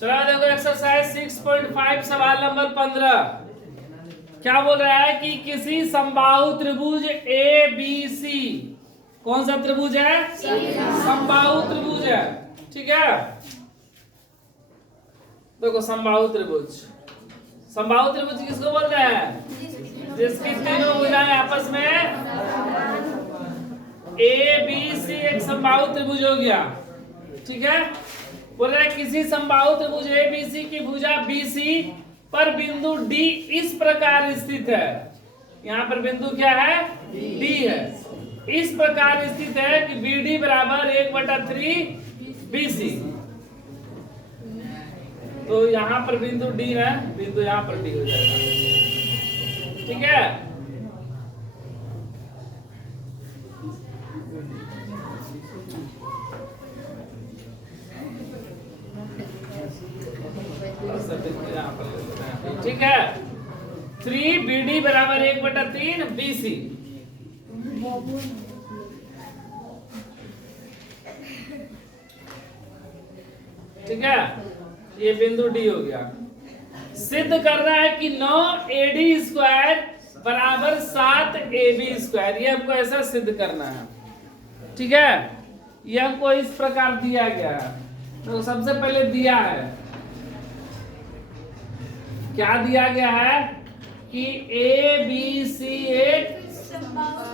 चलो देखो एक्सरसाइज 6.5 सवाल नंबर 15। क्या बोल रहा है कि किसी समबाहु त्रिभुज ए बी सी, कौन सा त्रिभुज है? समबाहु त्रिभुज है। ठीक है, देखो समबाहु त्रिभुज, समबाहु त्रिभुज किसको बोल रहे हैं? जिसकी तीनों भुजाएं आपस में ए बी सी एक समबाहु त्रिभुज हो गया। ठीक है, बोल रहा है किसी समबाहु त्रिभुज ए बी सी की भुजा बी सी पर बिंदु डी इस प्रकार स्थित है। यहाँ पर बिंदु क्या है? डी है। इस प्रकार स्थित है कि बी डी बराबर 1/3 बी सी। तो यहाँ पर बिंदु डी है, बिंदु यहाँ पर डी हो जाएगा। ठीक है, ठीक है। 3 बी डी बराबर 1/3 बी सी। ठीक है, ये बिंदु डी हो गया। सिद्ध करना है कि 9 AD स्क्वायर बराबर 7 AB स्क्वायर। ये हमको ऐसा सिद्ध करना है। ठीक है, ये हमको इस प्रकार दिया गया है। तो सबसे पहले दिया है, क्या दिया गया है कि ए बी सी एक समबाहु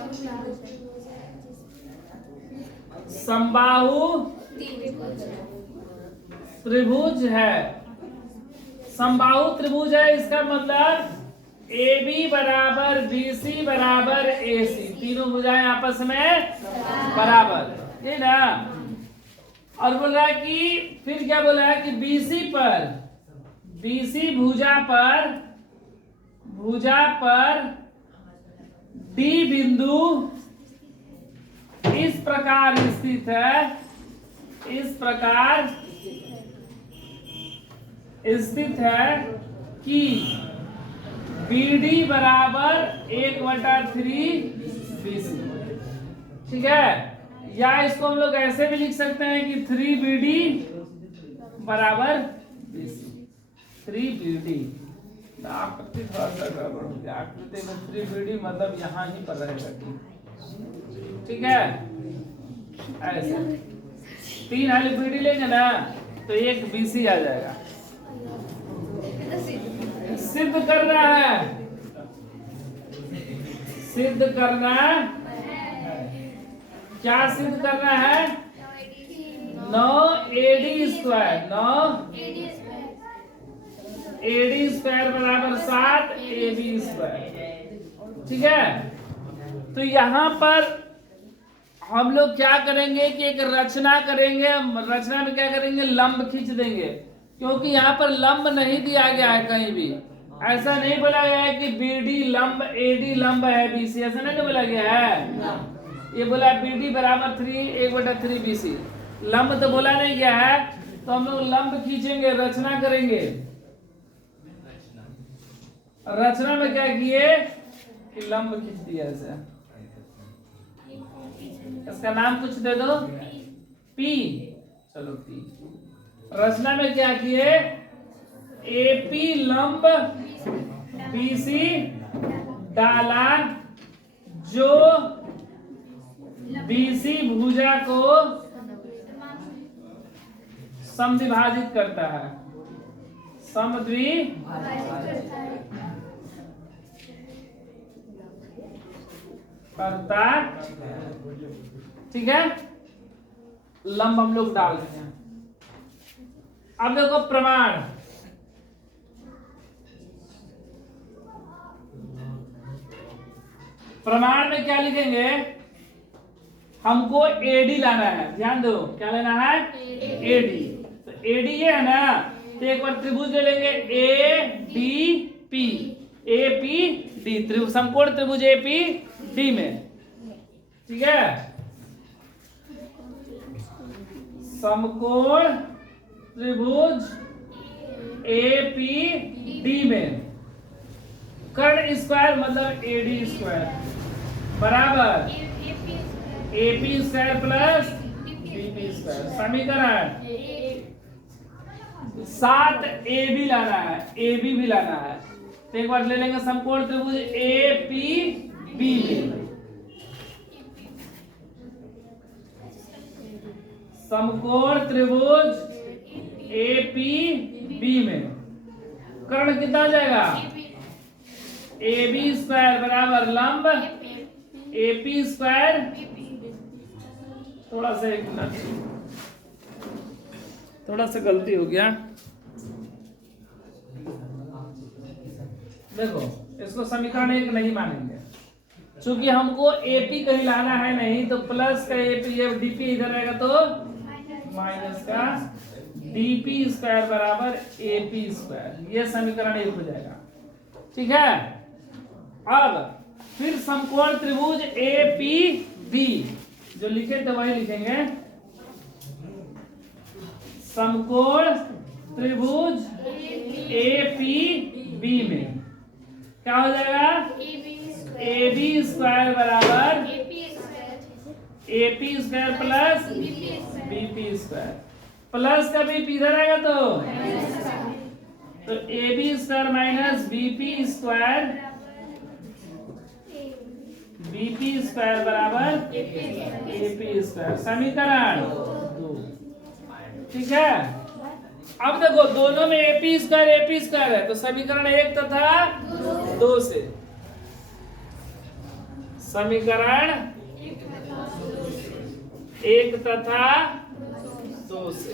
त्रिभुज है। समबाहु त्रिभुज है, इसका मतलब ए बी बराबर बी सी बराबर ए सी, तीनों भुजाएं आपस में बराबर, ये ना। और बोल रहा है कि फिर क्या बोला है कि बीसी पर, बीसी भुजा पर डी बिंदु इस प्रकार स्थित है, इस प्रकार स्थित है कि BD बराबर 1/3 BC। ठीक है, या इसको हम लोग ऐसे भी लिख सकते हैं कि 3BD बराबर BC। 3BD आकृति थोड़ा सा गड़बड़ हो गया, आकृति में 3BD मतलब यहाँ ही पर रहेगा। ठीक है, ऐसे 3 वाली BD लेंगे ना तो एक BC आ जाएगा। सिद्ध करना है, सिद्ध करना, क्या सिद्ध करना है? 9 AD स्क्वायर, 9 AD स्क्वायर बराबर 7 AB स्क्वायर। ठीक है, तो यहाँ पर हम लोग क्या करेंगे कि एक रचना करेंगे। रचना में क्या करेंगे? लंब खींच देंगे, क्योंकि यहाँ पर लंब नहीं दिया गया है कहीं भी। ऐसा नहीं बोला गया है कि BD लंब AD लंब है BC, ऐसा नहीं बोला गया है। ये बोला BD बराबर 1/3 BC, लंब तो बोला नहीं गया है। तो हम लोग लंब खींचेंगे, रचना करेंगे। रचना में क्या किए कि लंब खींच दिया ऐसे। इसका नाम कुछ दे दो, P। चलो P। रचना में क्या किए? AP लंब BC डाला, जो BC भुजा को समद्विभाजित करता है, करता। ठीक है, लंब हम लोग डाल देते हैं। अब देखो प्रमाण, प्रमाण में क्या लिखेंगे? हमको AD लाना है, ध्यान दो क्या लेना है? AD। तो AD ये है ना, तो एक बार त्रिभुज ले लेंगे ADP, APD, समकोण त्रिभुज APD में। ठीक है, समकोण त्रिभुज APD में कर्ण स्क्वायर मतलब AD स्क्वायर बराबर AP square plus BP square. समीकरण साथ ए बी लाना है, ए बी भी लाना है। तो एक बार ले लेंगे समकोण त्रिभुज ए पी बी में, समकोण त्रिभुज ए पी बी में कर्ण कितना आ जाएगा, ए बी स्क्वायर बराबर लंब ए पी स्क्वायर। थोड़ा सा एक मिनट, थोड़ा सा गलती हो गया। देखो इसको समीकरण एक नहीं मानेंगे, क्योंकि हमको एपी कहीं लाना है नहीं, तो प्लस का एपी डीपी इधर रहेगा तो माइनस का डीपी स्क्वायर बराबर एपी स्क्वायर, ये समीकरण एक हो जाएगा। ठीक है, अब फिर समकोण त्रिभुज ए पी बी जो लिखे थे वही लिखेंगे, समकोण त्रिभुज ए पी बी में क्या हो जाएगा, ए बी स्क्वायर बराबर A P square plus B P square, plus का बी इधर आएगा तो A B square minus B P square, B P square बराबर ए पी स्क्वायर, समीकरण 2। ठीक है, अब देखो दोनों में एपी स्क्वायर है, तो समीकरण 1 तथा 2 से, समीकरण 1 तथा 2 से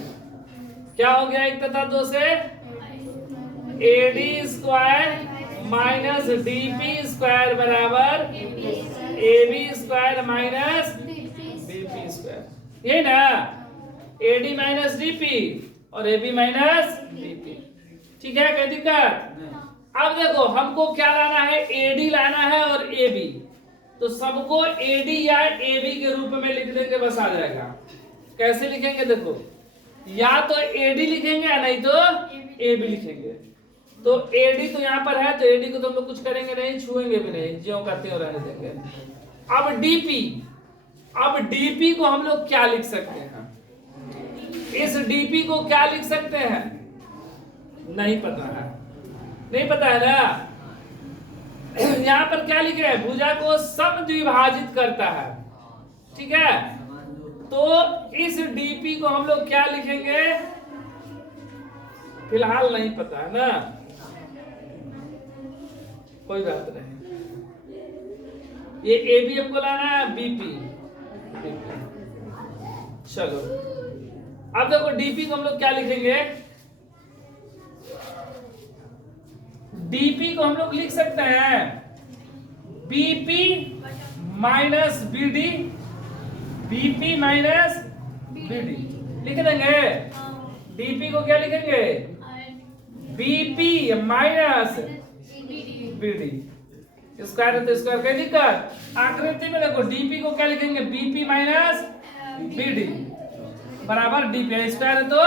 क्या हो गया, 1 तथा 2 से A D square minus D P square बराबर A B square minus B P square, ये ना, A D minus D P और A B minus B P. ठीक है, क्या दिक्कत। अब देखो हमको क्या लाना है, ए डी लाना है और ए बी, तो सबको ए डी या ए बी के रूप में लिख देंगे, बस आ जाएगा। कैसे लिखेंगे, देखो या तो ए डी लिखेंगे या नहीं तो ए बी लिखेंगे। तो ए डी तो यहाँ पर है, तो ए डी को तो हम लोग कुछ करेंगे नहीं, छुएंगे भी नहीं, ज्यों करते हो रहने देंगे। अब डीपी, अब डीपी को हम लोग क्या लिख सकते हैं, इस डीपी को क्या लिख सकते हैं, नहीं पता है, नहीं पता है ना। यहाँ पर क्या लिख रहे हैं, भुजा को समद्विभाजित करता है। ठीक है, तो इस डीपी को हम लोग क्या लिखेंगे, फिलहाल नहीं पता है ना, कोई बात नहीं। ये ए बी हमको लाना है, बीपी, चलो अब देखो डीपी को हम लोग क्या लिखेंगे, डीपी को हम लोग लिख सकते हैं BP minus BD, BP minus BD लिख देंगे। डीपी को क्या लिखेंगे, बीपी माइनस बीडी, स्क्वायर है तो स्क्वायर, कोई दिक्कत। आकृति में देखो डीपी को क्या लिखेंगे, बीपी माइनस बीडी बराबर डीपी, स्क्वायर है तो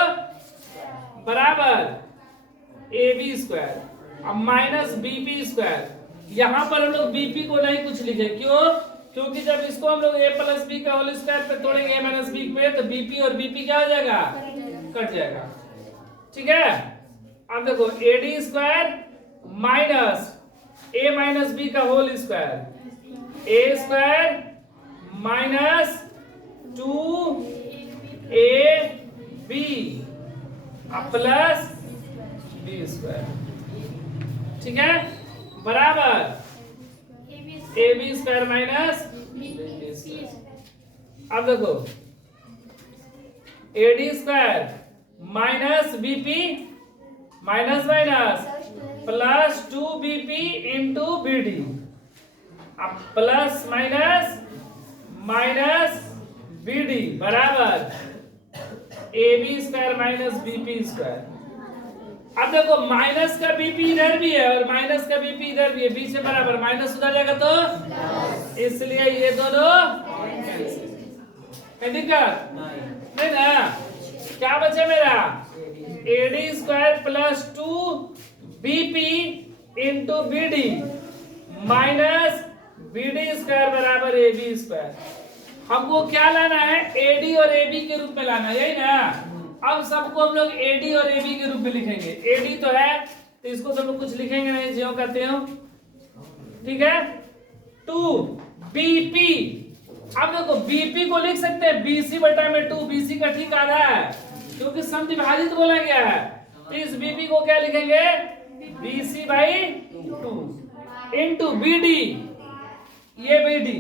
बराबर ए बी स्क्वायर, अब माइनस बीपी स्क्वायर। यहां पर हम लोग बीपी को नहीं कुछ लिखे, क्यों, क्योंकि जब इसको हम लोग ए प्लस बी का होल स्क्वायर पे तोड़ेंगे ए माइनस बी पे, तो बीपी और बीपी क्या हो जाएगा, कट जाएगा। ठीक है, अब देखो A D square minus A minus B का whole square, A square minus 2ab plus B square. ठीक है, बराबर A B square minus B square. अब देखो A D square minus BP minus minus plus 2bp into B D, अब plus minus minus B D बराबर A B square minus BP square. अब देखो minus का बीपी इधर भी है और माइनस का बीपी इधर भी है, बीच से बराबर, माइनस उधर जाएगा तो इसलिए ये दोनों दिक्कत नहीं ना। क्या बचे मेरा, A D square plus 2bp into B D minus B D square बराबर ए बी स्क्वायर। हमको क्या लाना है, ए डी और ए बी के रूप में लाना है, यही ना। अब सबको हम लोग एडी और एबी के रूप में लिखेंगे। एडी तो है तो इसको तो हम लोग कुछ लिखेंगे नहीं, ज्यों कहते हो, ठीक है। 2 बीपी, अब देखो बीपी को लिख सकते हैं बीसी बटा में 2, बीसी का ठीक आधा है क्योंकि समद्विभाजित बोला गया है। तो इस बीपी को क्या लिखेंगे, बीसी बाई 2 इंटू बीडी, ये बीडी,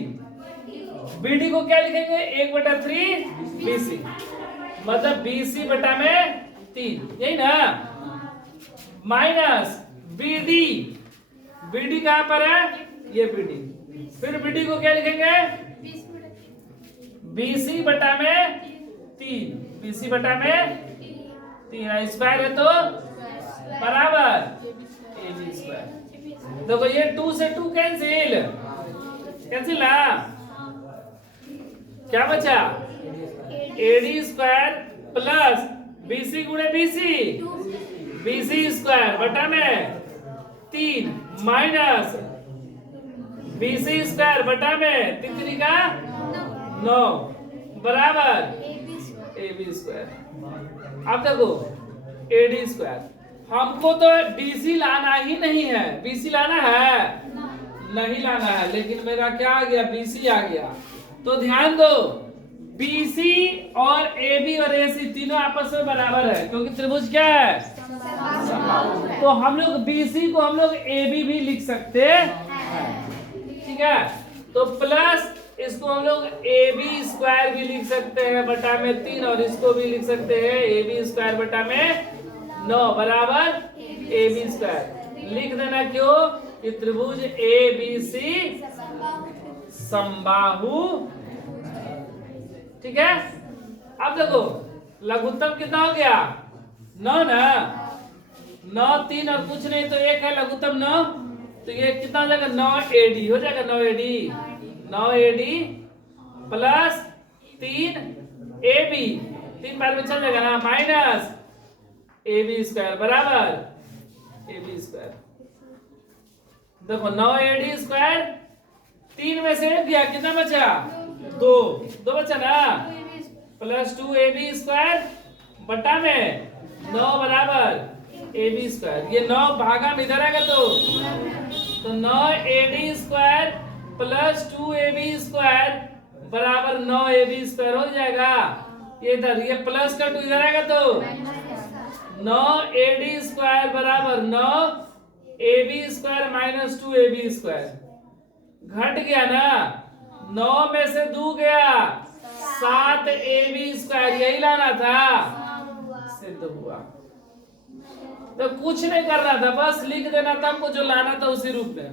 बीडी को क्या लिखेंगे 1/3 बीसी, मतलब बीसी बटा में 3, यही ना, माइनस बीडी, बीडी कहां पर है, ये बीडी, फिर बीडी को क्या लिखेंगे बीसी बटा में 3, बीसी बटा में 3 स्क्वायर है तो बराबर एबी स्क्वायर। देखो ये 2 से 2 कैंसिल, कैंसिल ना, क्या बचा एडी स्क्वायर प्लस बीसी गुणे बीसी, बीसी स्क्वायर बटा में 3 माइनस बीसी स्क्वायर बटा में 3 का 9 बराबर एबी स्क्वायर। अब देखो एडी स्क्वायर, हमको तो बीसी लाना ही नहीं है, बीसी लाना है नहीं लाना है, लेकिन मेरा क्या आ गया बीसी आ गया। तो ध्यान दो बीसी और एबी और एसी तीनों आपस में बराबर है क्योंकि त्रिभुज क्या है, तो हम लोग बीसी को हम लोग एबी भी लिख सकते हैं, ठीक है। तो प्लस इसको हम लोग एबी स्क्वायर भी लिख सकते हैं बटा में 3, और इसको भी लिख सकते हैं एबी स्क्वायर बटा में 9 बराबर एबी स्क्वायर। लिख देना क्यों कि त्रिभुज एबीसी समबाहु, ठीक है। अब देखो लघुत्तम कितना हो गया 9 ना, 9 3 और कुछ नहीं तो 1 है लघुत्तम 9, तो ये कितना हो जाएगा 9 एडी हो जाएगा, 9 एडी, 9 एडी प्लस 3 एबी, 3 बार में चल जाएगा ना, माइनस एबी स्क्वायर बराबर एबी स्क्वायर। देखो 9 एडी स्क्वायर 3 में से 1 गया, कितना बचा 2 बचा ना, प्लस 2 एबी स्क्वायर बटा में 9 बराबर एबी स्क्वायर। ये 9 भागा में इधर आएगा तो 9 AD square plus 2 AB square बराबर 9 एबी स्क्वायर हो जाएगा। ये इधर ये प्लस का 2 इधर आएगा तो 9 एडी स्क्वायर बराबर 9 AB square minus 2 AB square, घट गया ना, 9 में से 2 गया 7 एबी स्क्वायर, यही लाना था, सिद्ध हुआ। तो कुछ नहीं करना था, बस लिख देना था हमको जो लाना था उसी रूप में।